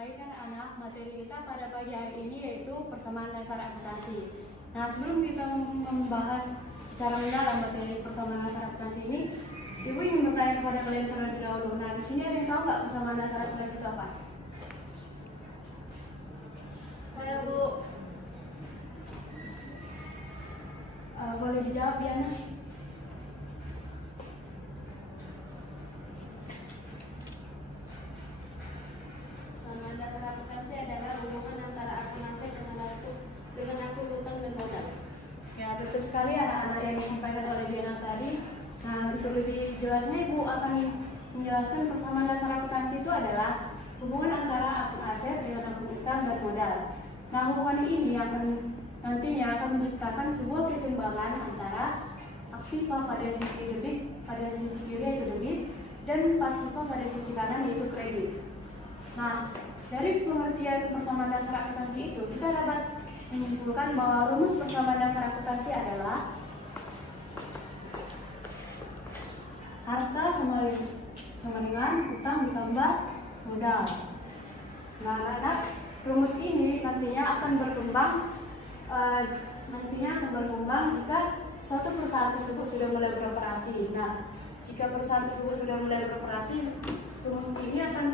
Baik anak, materi kita pada pagi hari ini yaitu persamaan dasar akuntansi. Nah, sebelum kita membahas secara mendalam materi persamaan dasar akuntansi ini, Ibu ingin bertanya kepada kalian terlebih dahulu. Nah, di sini ada yang tahu nggak persamaan dasar akuntansi itu apa? Ayo Bu, boleh dijawab ya? Persamaan dasar akuntansi adalah hubungan antara akun aset dengan akun utang dan modal. Ya, betul sekali anak-anak yang disampaikan oleh Diana tadi. Nah, untuk lebih jelasnya Ibu akan menjelaskan persamaan dasar akuntansi itu adalah hubungan antara akun aset dengan akun utang dan modal. Nah, hubungan ini nantinya akan menciptakan sebuah keseimbangan antara aktiva pada sisi debit, pada sisi kiri yaitu debit, dan pasiva pada sisi kanan yaitu kredit. Nah, dari pengertian persamaan dasar akuntansi itu, kita dapat menyimpulkan bahwa rumus persamaan dasar akuntansi adalah harta sama dengan utang ditambah modal. Nah, anak rumus ini nantinya akan berkembang jika suatu perusahaan tersebut sudah mulai beroperasi. Nah, jika perusahaan tersebut sudah mulai beroperasi, rumus ini akan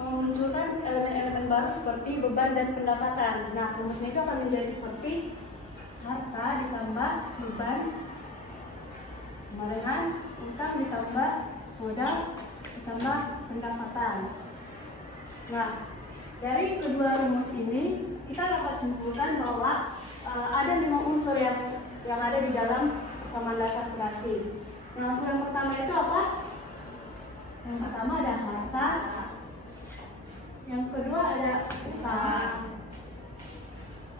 memunculkan elemen-elemen baru seperti beban dan pendapatan. Nah, rumusnya itu akan menjadi seperti harta ditambah beban sama dengan utang ditambah modal ditambah pendapatan. Nah, dari kedua rumus ini kita dapat simpulkan bahwa ada 5 unsur yang ada di dalam persamaan dasar akuntansi. Yang unsur yang pertama itu apa? Yang pertama ada harta, yang kedua ada utang,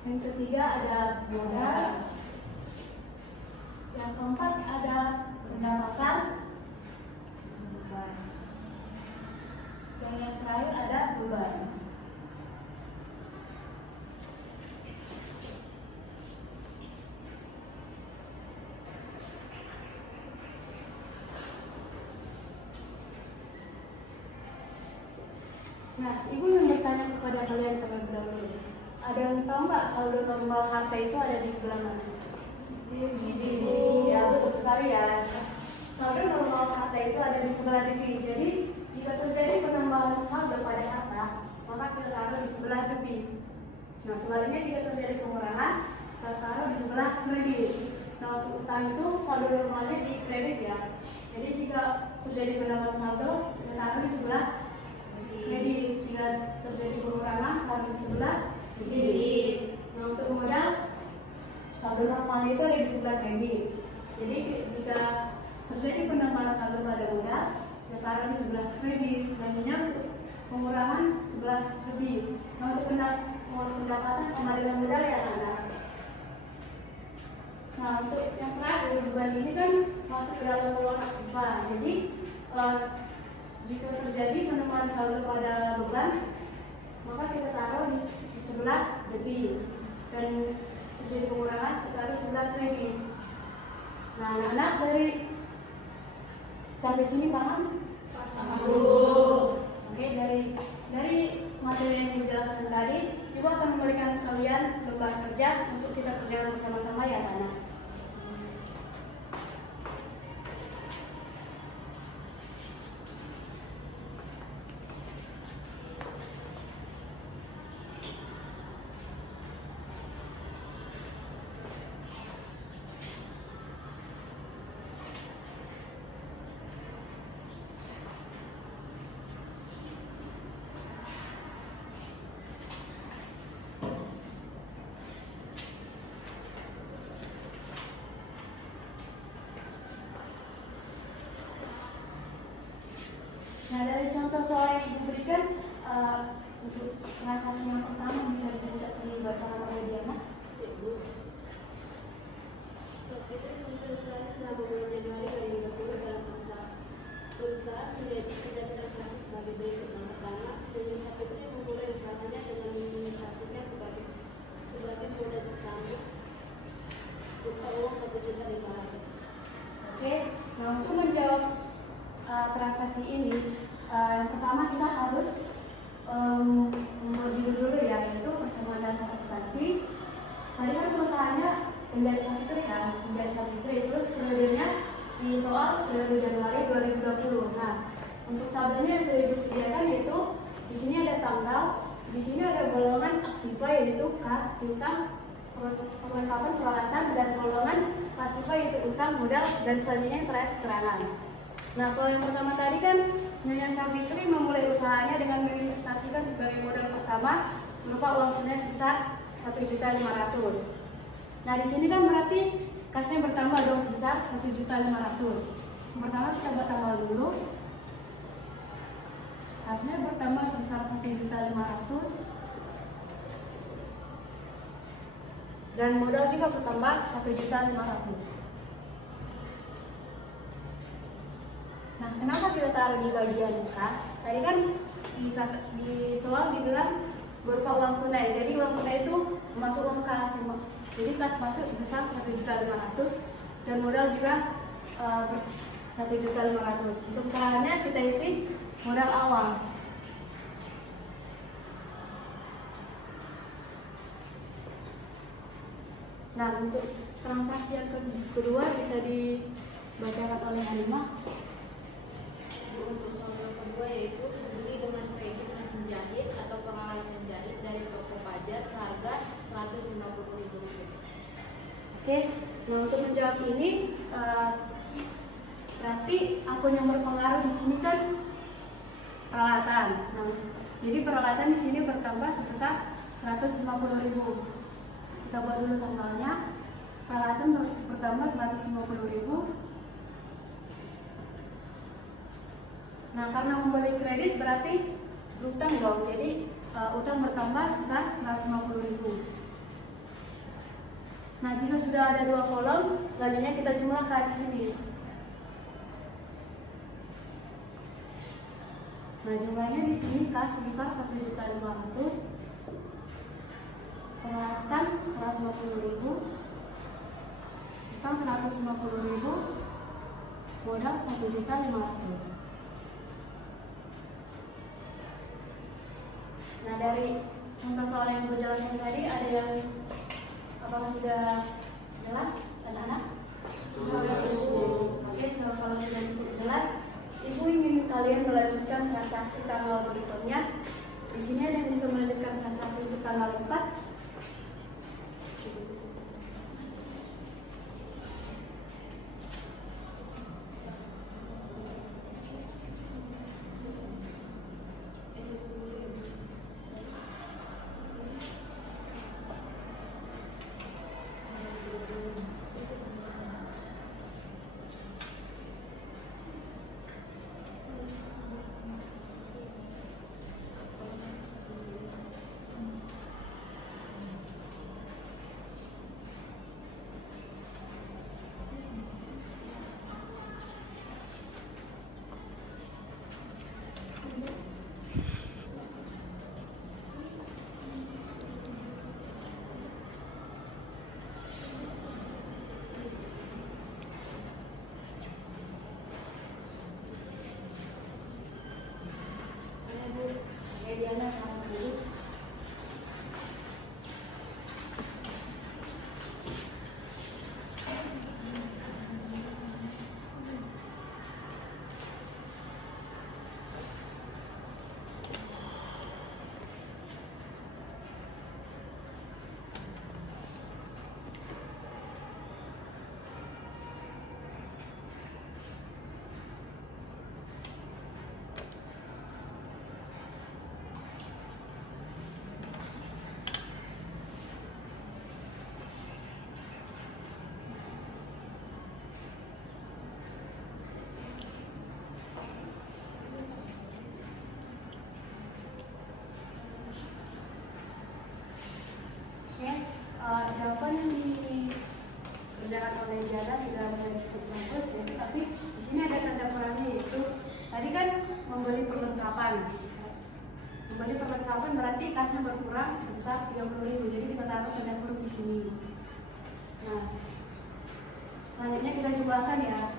yang ketiga ada modal, yang keempat ada pendapatan, dan yang terakhir ada beban. Nah, Ibu yang bertanya kepada kalian terlebih dahulu, ada yang tahu nggak saldo normal harta itu ada di sebelah mana? Ya, betul sekali ya. Saldo normal harta itu ada di sebelah debit. Jadi, jika terjadi penambahan saldo pada harta, maka kita taruh di sebelah debit. Nah, sebaliknya jika terjadi pengurangan, kita taruh di sebelah kredit. Nah, untuk utang itu saldo normalnya di kredit ya. Jadi, jika terjadi penambahan saldo, kita taruh di sebelah kredit. Jika terjadi pengurangan, taruh di sebelah debit. Nah, untuk modal, saldo normalnya itu ada di sebelah kredit. Jadi jika terjadi penambahan saldo pada modal, kita taruh di sebelah kredit. Selanjutnya untuk pengurangan sebelah debit. Nah, untuk pendapatan sama dengan modal ya anak. Nah, untuk yang terakhir beban ini kan masuk ke dalam golongan aktiva. Jadi jika terjadi penambahan saldo pada beban, maka kita taruh di sebelah debit, dan terjadi pengurangan kita taruh di sebelah kredit. Nah, anak-anak dari sampai sini paham? Paham. Oke, dari materi yang dijelaskan tadi, Ibu akan memberikan kalian lembar kerja untuk kita kerjakan bersama-sama ya anak. Nah, dari contoh soal yang Ibu berikan, untuk transaksi yang pertama bisa dibacakan oleh Diana. Seperti itu, perusahaan selama bulan Januari 2020 dalam perusahaan tidak transaksi sebagai berikut. Yang pertama, Denisa Putri memulai usahanya dengan menginvestasikan sebagai modal pertama berupa uang 1.500.000. Oke, nah untuk menjawab transaksi ini, yang pertama kita harus di sini ada golongan aktiva yaitu kas, piutang, perlengkapan peralatan, dan golongan pasiva yaitu utang, modal, dan selanjutnya yang terakhir keterangan. Nah, soal yang pertama tadi kan Nyonya Savitri memulai usahanya dengan menginvestasikan sebagai modal pertama berupa uang tunai sebesar 1.500.000. Nah, di sini kan berarti kasnya bertambah dong sebesar 1.500.000. Yang pertama kita buat tambah dulu. Kasnya bertambah sebesar 1.500.000 dan modal juga bertambah 1.500.000. Nah, kenapa kita taruh di bagian kas? Tadi kan di soal dibilang berupa uang tunai. Jadi uang tunai itu masuk uang kas. Jadi kas masuk sebesar 1.500.000 dan modal juga 1.500.000. Untuk keterangannya kita isi modal awal. Nah, untuk transaksi yang kedua bisa dibacakan oleh Halimah. Untuk soal yang kedua yaitu beli dengan kredit mesin jahit atau peralatan jahit dari toko Fajar seharga Rp150.000. Oke, nah untuk menjawab ini berarti akun yang berpengaruh di sini kan peralatan. Nah, jadi peralatan di sini bertambah sebesar 150.000. Kita buat dulu tanggalnya. Peralatan bertambah 150.000. Nah, karena membeli kredit berarti utang dong. Jadi utang bertambah besar 150.000. Nah, jika sudah ada dua kolom, selanjutnya kita jumlahkan di sini. Nah, jumlahnya di sini kas sebesar 1.500.000, peralatan 150.000, utang 150.000, modal 1.500.000. Nah, dari contoh soal yang Ibu jelaskan tadi, ada yang apakah sudah jelas, anak-anak? Oke, kalau sudah cukup jelas, Ibu ingin kalian melanjutkan transaksi tanggal berikutnya. Di sini ada yang bisa melanjutkan transaksi untuk tanggal 4. Diana sama dulu. Jawaban yang dikerjakan oleh Jana sudah mulai cukup bagus ya, tapi di sini ada tanda kurangnya, yaitu tadi kan membeli perlengkapan. Membeli perlengkapan berarti kasnya berkurang sebesar 30.000, jadi kita taruh tanda kurang di sini. Nah, selanjutnya kita jumlahkan ya.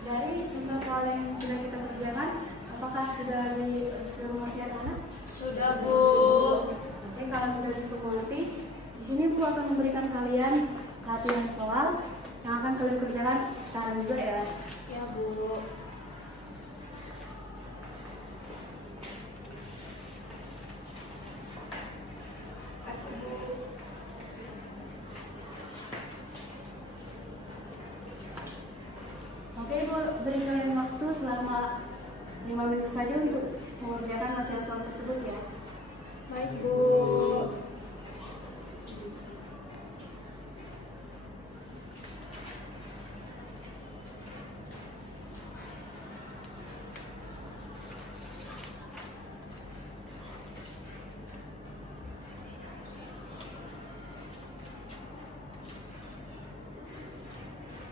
Dari contoh soal yang sudah kita kerjakan, apakah sudah mengerti anak-anak? Sudah, Bu. Oke, kalau sudah cukup mengerti, di sini Bu akan memberikan kalian latihan soal yang akan kalian kerjakan sekarang juga ya. Ya, Bu. Oke, Bu, beri kalian waktu selama 5 menit saja untuk mengerjakan latihan soal tersebut ya. Baik, Bu.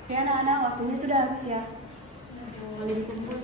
Oke anak-anak, waktunya sudah habis ya. Boleh dikumpul.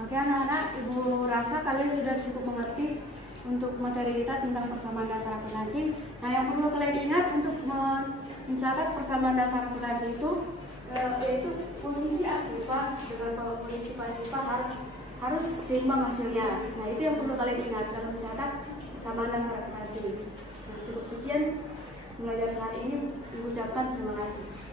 Oke anak-anak, Ibu rasa kalian sudah cukup mengerti untuk materi kita tentang persamaan dasar akuntansi. Nah, yang perlu kalian ingat untuk mencatat persamaan dasar akuntansi itu yaitu posisi aktiva dengan posisi pasifa harus seimbang hasilnya. Nah, itu yang perlu kalian ingat dalam mencatat persamaan dasar akuntansi. Nah, cukup sekian belajar hari ini. Ibu ucapkan terima kasih.